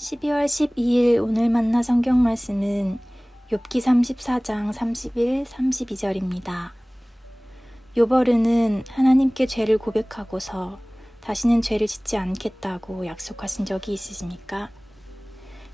12월 12일 오늘 만나 성경 말씀은 욥기 34장 31, 32절입니다. 요버르는 하나님께 죄를 고백하고서 다시는 죄를 짓지 않겠다고 약속하신 적이 있으십니까?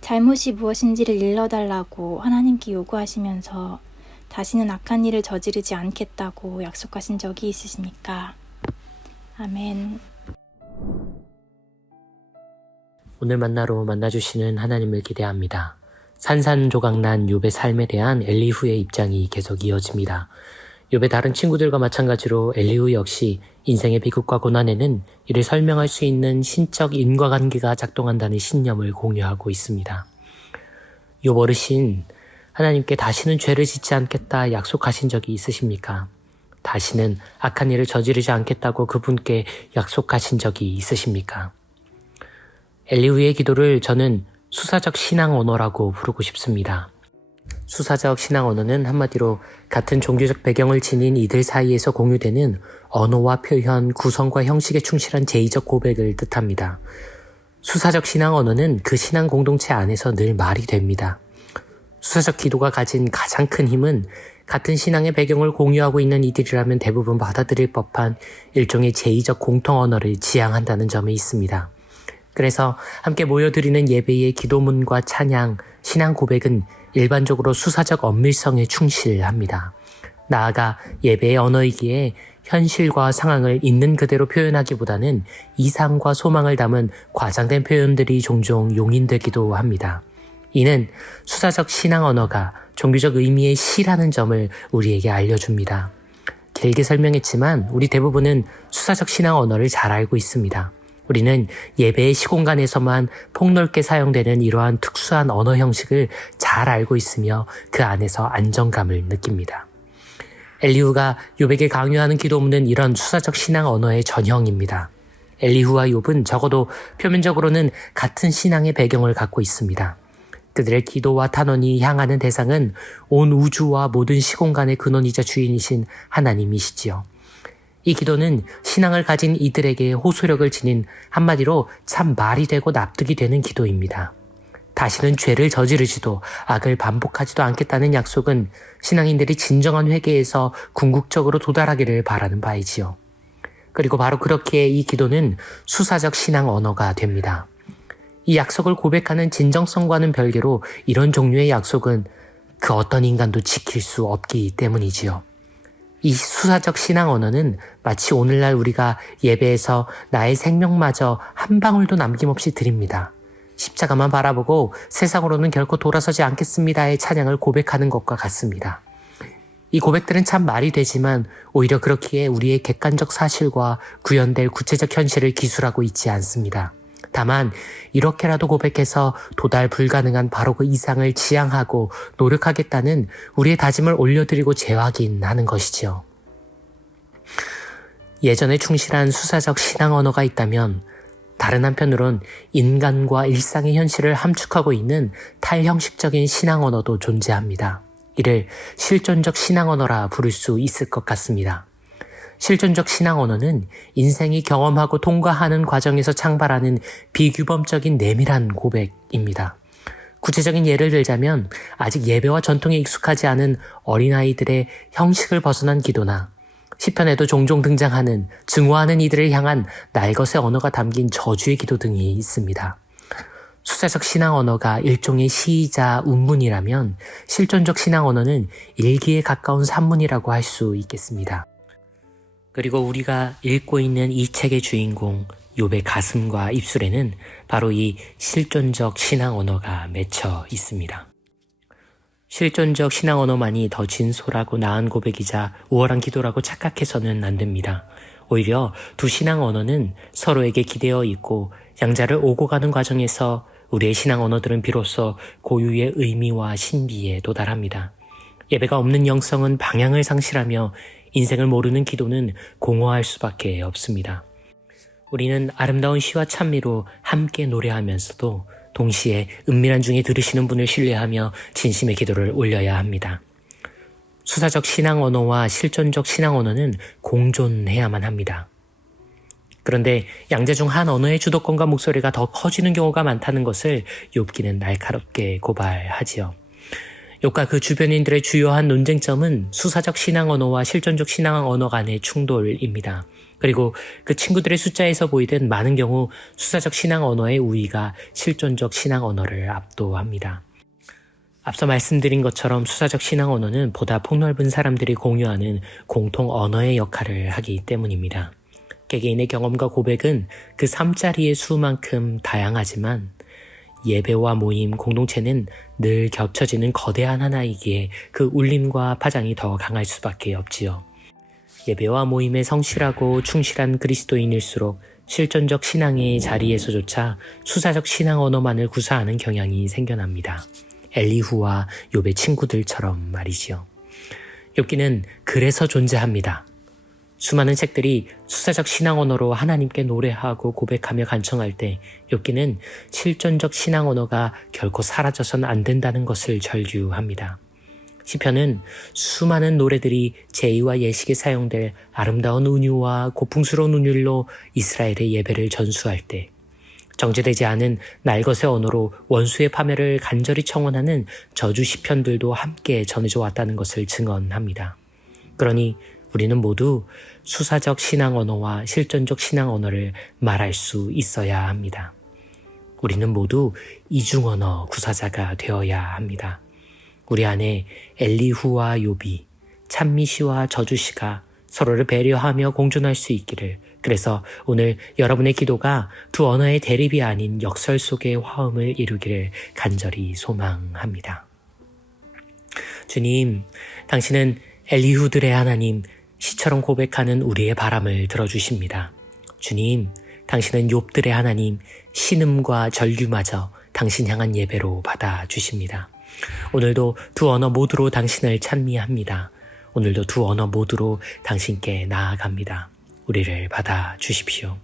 잘못이 무엇인지를 일러달라고 하나님께 요구하시면서 다시는 악한 일을 저지르지 않겠다고 약속하신 적이 있으십니까? 아멘. 오늘 만나로 만나주시는 하나님을 기대합니다. 산산조각난 욥의 삶에 대한 엘리후의 입장이 계속 이어집니다. 욥의 다른 친구들과 마찬가지로 엘리후 역시 인생의 비극과 고난에는 이를 설명할 수 있는 신적 인과관계가 작동한다는 신념을 공유하고 있습니다. 욥 어르신, 하나님께 다시는 죄를 짓지 않겠다 약속하신 적이 있으십니까? 다시는 악한 일을 저지르지 않겠다고 그분께 약속하신 적이 있으십니까? 엘리후의 기도를 저는 수사적 신앙 언어라고 부르고 싶습니다. 수사적 신앙 언어는 한마디로 같은 종교적 배경을 지닌 이들 사이에서 공유되는 언어와 표현, 구성과 형식에 충실한 제의적 고백을 뜻합니다. 수사적 신앙 언어는 그 신앙 공동체 안에서 늘 말이 됩니다. 수사적 기도가 가진 가장 큰 힘은 같은 신앙의 배경을 공유하고 있는 이들이라면 대부분 받아들일 법한 일종의 제의적 공통 언어를 지향한다는 점에 있습니다. 그래서 함께 모여드리는 예배의 기도문과 찬양, 신앙 고백은 일반적으로 수사적 엄밀성에 충실합니다. 나아가 예배의 언어이기에 현실과 상황을 있는 그대로 표현하기보다는 이상과 소망을 담은 과장된 표현들이 종종 용인되기도 합니다. 이는 수사적 신앙 언어가 종교적 의미의 시라는 점을 우리에게 알려줍니다. 길게 설명했지만 우리 대부분은 수사적 신앙 언어를 잘 알고 있습니다. 우리는 예배의 시공간에서만 폭넓게 사용되는 이러한 특수한 언어 형식을 잘 알고 있으며 그 안에서 안정감을 느낍니다. 엘리후가 욥에게 강요하는 기도문은 이런 수사적 신앙 언어의 전형입니다. 엘리후와 욥은 적어도 표면적으로는 같은 신앙의 배경을 갖고 있습니다. 그들의 기도와 탄원이 향하는 대상은 온 우주와 모든 시공간의 근원이자 주인이신 하나님이시지요. 이 기도는 신앙을 가진 이들에게 호소력을 지닌 한마디로 참 말이 되고 납득이 되는 기도입니다. 다시는 죄를 저지르지도 악을 반복하지도 않겠다는 약속은 신앙인들이 진정한 회개에서 궁극적으로 도달하기를 바라는 바이지요. 그리고 바로 그렇기에 이 기도는 수사적 신앙 언어가 됩니다. 이 약속을 고백하는 진정성과는 별개로 이런 종류의 약속은 그 어떤 인간도 지킬 수 없기 때문이지요. 이 수사적 신앙 언어는 마치 오늘날 우리가 예배에서 나의 생명마저 한 방울도 남김없이 드립니다. 십자가만 바라보고 세상으로는 결코 돌아서지 않겠습니다의 찬양을 고백하는 것과 같습니다. 이 고백들은 참 말이 되지만 오히려 그렇기에 우리의 객관적 사실과 구현될 구체적 현실을 기술하고 있지 않습니다. 다만 이렇게라도 고백해서 도달 불가능한 바로 그 이상을 지향하고 노력하겠다는 우리의 다짐을 올려드리고 재확인하는 것이지요. 예전에 충실한 수사적 신앙 언어가 있다면 다른 한편으론 인간과 일상의 현실을 함축하고 있는 탈형식적인 신앙 언어도 존재합니다. 이를 실존적 신앙 언어라 부를 수 있을 것 같습니다. 실존적 신앙 언어는 인생이 경험하고 통과하는 과정에서 창발하는 비규범적인 내밀한 고백입니다. 구체적인 예를 들자면 아직 예배와 전통에 익숙하지 않은 어린아이들의 형식을 벗어난 기도나 시편에도 종종 등장하는 증오하는 이들을 향한 날것의 언어가 담긴 저주의 기도 등이 있습니다. 수사적 신앙 언어가 일종의 시이자 운문이라면 실존적 신앙 언어는 일기에 가까운 산문이라고 할 수 있겠습니다. 그리고 우리가 읽고 있는 이 책의 주인공 욥의 가슴과 입술에는 바로 이 실존적 신앙 언어가 맺혀 있습니다. 실존적 신앙 언어만이 더 진솔하고 나은 고백이자 우월한 기도라고 착각해서는 안 됩니다. 오히려 두 신앙 언어는 서로에게 기대어 있고 양자를 오고 가는 과정에서 우리의 신앙 언어들은 비로소 고유의 의미와 신비에 도달합니다. 예배가 없는 영성은 방향을 상실하며 인생을 모르는 기도는 공허할 수밖에 없습니다. 우리는 아름다운 시와 찬미로 함께 노래하면서도 동시에 은밀한 중에 들으시는 분을 신뢰하며 진심의 기도를 올려야 합니다. 수사적 신앙 언어와 실존적 신앙 언어는 공존해야만 합니다. 그런데 양자 중 한 언어의 주도권과 목소리가 더 커지는 경우가 많다는 것을 욥기는 날카롭게 고발하지요. 욥과 그 주변인들의 주요한 논쟁점은 수사적 신앙 언어와 실존적 신앙 언어 간의 충돌입니다. 그리고 그 친구들의 숫자에서 보이듯 많은 경우 수사적 신앙 언어의 우위가 실존적 신앙 언어를 압도합니다. 앞서 말씀드린 것처럼 수사적 신앙 언어는 보다 폭넓은 사람들이 공유하는 공통 언어의 역할을 하기 때문입니다. 개개인의 경험과 고백은 그 삶자리의 수만큼 다양하지만 예배와 모임, 공동체는 늘 겹쳐지는 거대한 하나이기에 그 울림과 파장이 더 강할 수밖에 없지요. 예배와 모임에 성실하고 충실한 그리스도인일수록 실존적 신앙의 자리에서조차 수사적 신앙 언어만을 구사하는 경향이 생겨납니다. 엘리후와 욥의 친구들처럼 말이지요. 욥기는 그래서 존재합니다. 수많은 책들이 수사적 신앙 언어로 하나님께 노래하고 고백하며 간청할 때 욥기는 실존적 신앙 언어가 결코 사라져선 안 된다는 것을 절규합니다. 시편은 수많은 노래들이 제의와 예식에 사용될 아름다운 운유와 고풍스러운 운율로 이스라엘의 예배를 전수할 때 정제되지 않은 날것의 언어로 원수의 파멸을 간절히 청원하는 저주 시편들도 함께 전해져 왔다는 것을 증언합니다. 그러니 우리는 모두 수사적 신앙 언어와 실존적 신앙 언어를 말할 수 있어야 합니다. 우리는 모두 이중 언어 구사자가 되어야 합니다. 우리 안에 엘리후와 욥이, 찬미시와 저주시가 서로를 배려하며 공존할 수 있기를, 그래서 오늘 여러분의 기도가 두 언어의 대립이 아닌 역설 속의 화음을 이루기를 간절히 소망합니다. 주님, 당신은 엘리후들의 하나님, 시처럼 고백하는 우리의 바람을 들어주십니다. 주님, 당신은 욥들의 하나님, 신음과 절규마저 당신 향한 예배로 받아주십니다. 오늘도 두 언어 모두로 당신을 찬미합니다. 오늘도 두 언어 모두로 당신께 나아갑니다. 우리를 받아주십시오.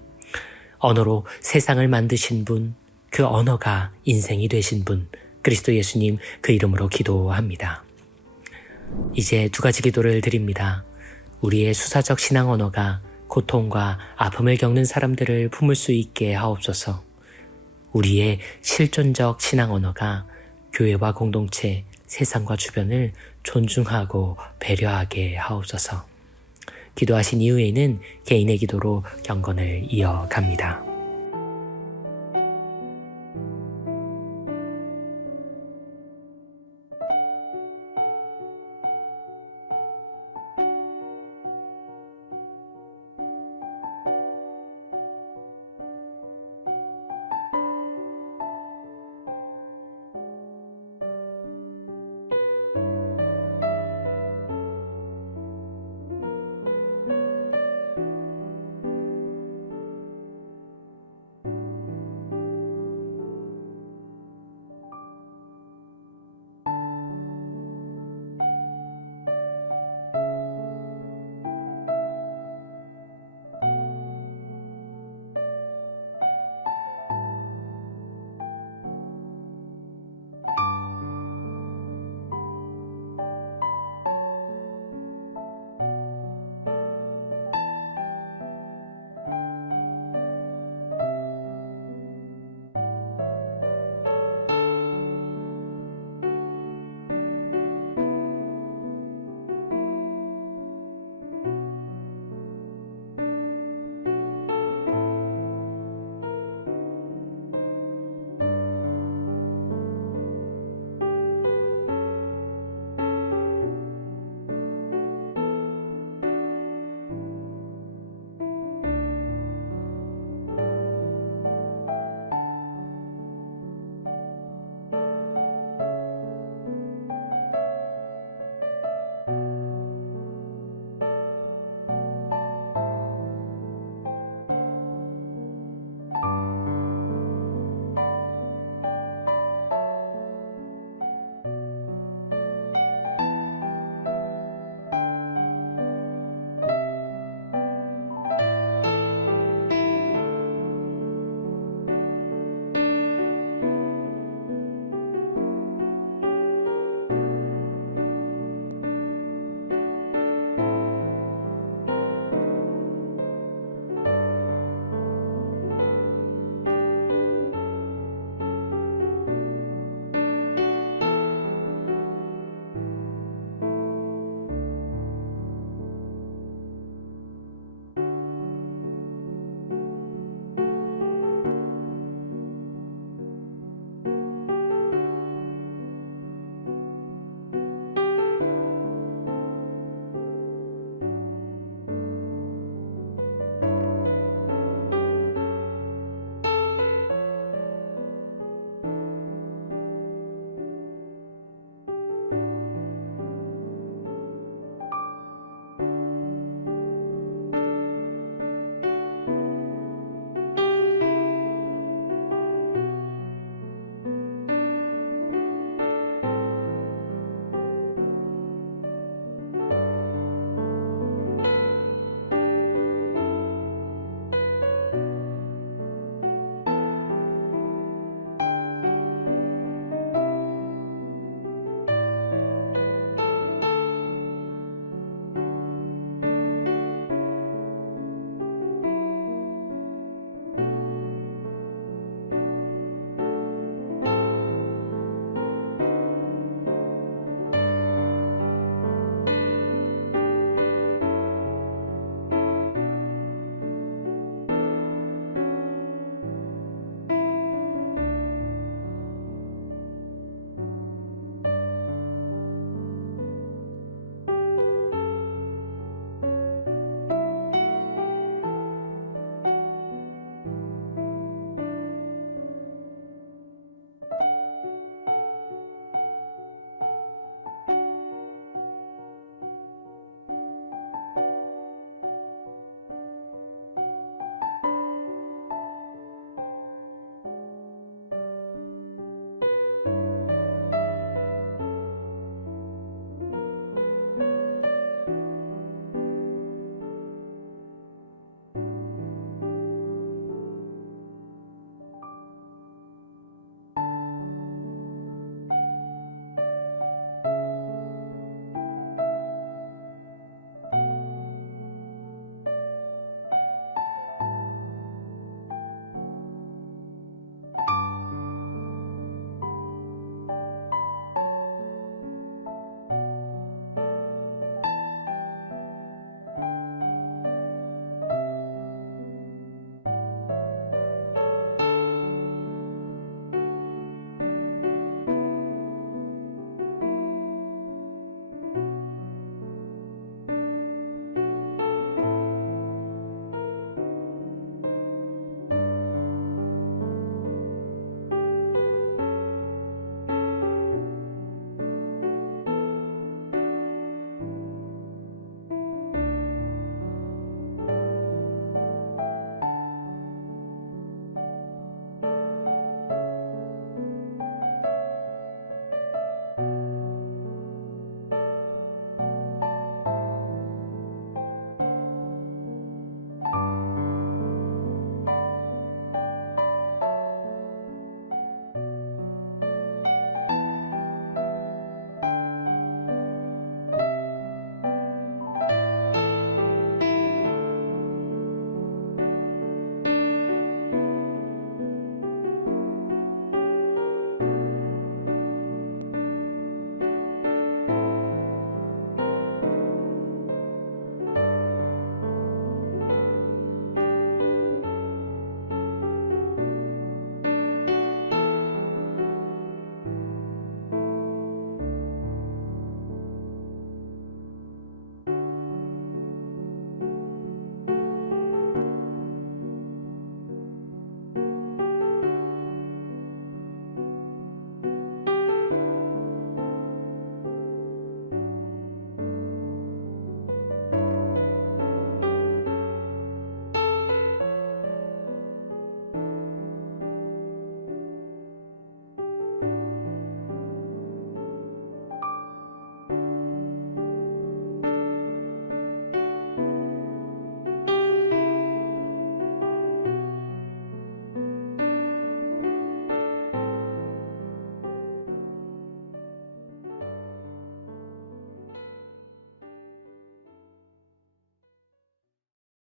언어로 세상을 만드신 분, 그 언어가 인생이 되신 분, 그리스도 예수님 그 이름으로 기도합니다. 이제 두 가지 기도를 드립니다. 우리의 수사적 신앙 언어가 고통과 아픔을 겪는 사람들을 품을 수 있게 하옵소서. 우리의 실존적 신앙 언어가 교회와 공동체, 세상과 주변을 존중하고 배려하게 하옵소서. 기도하신 이후에는 개인의 기도로 경건을 이어갑니다.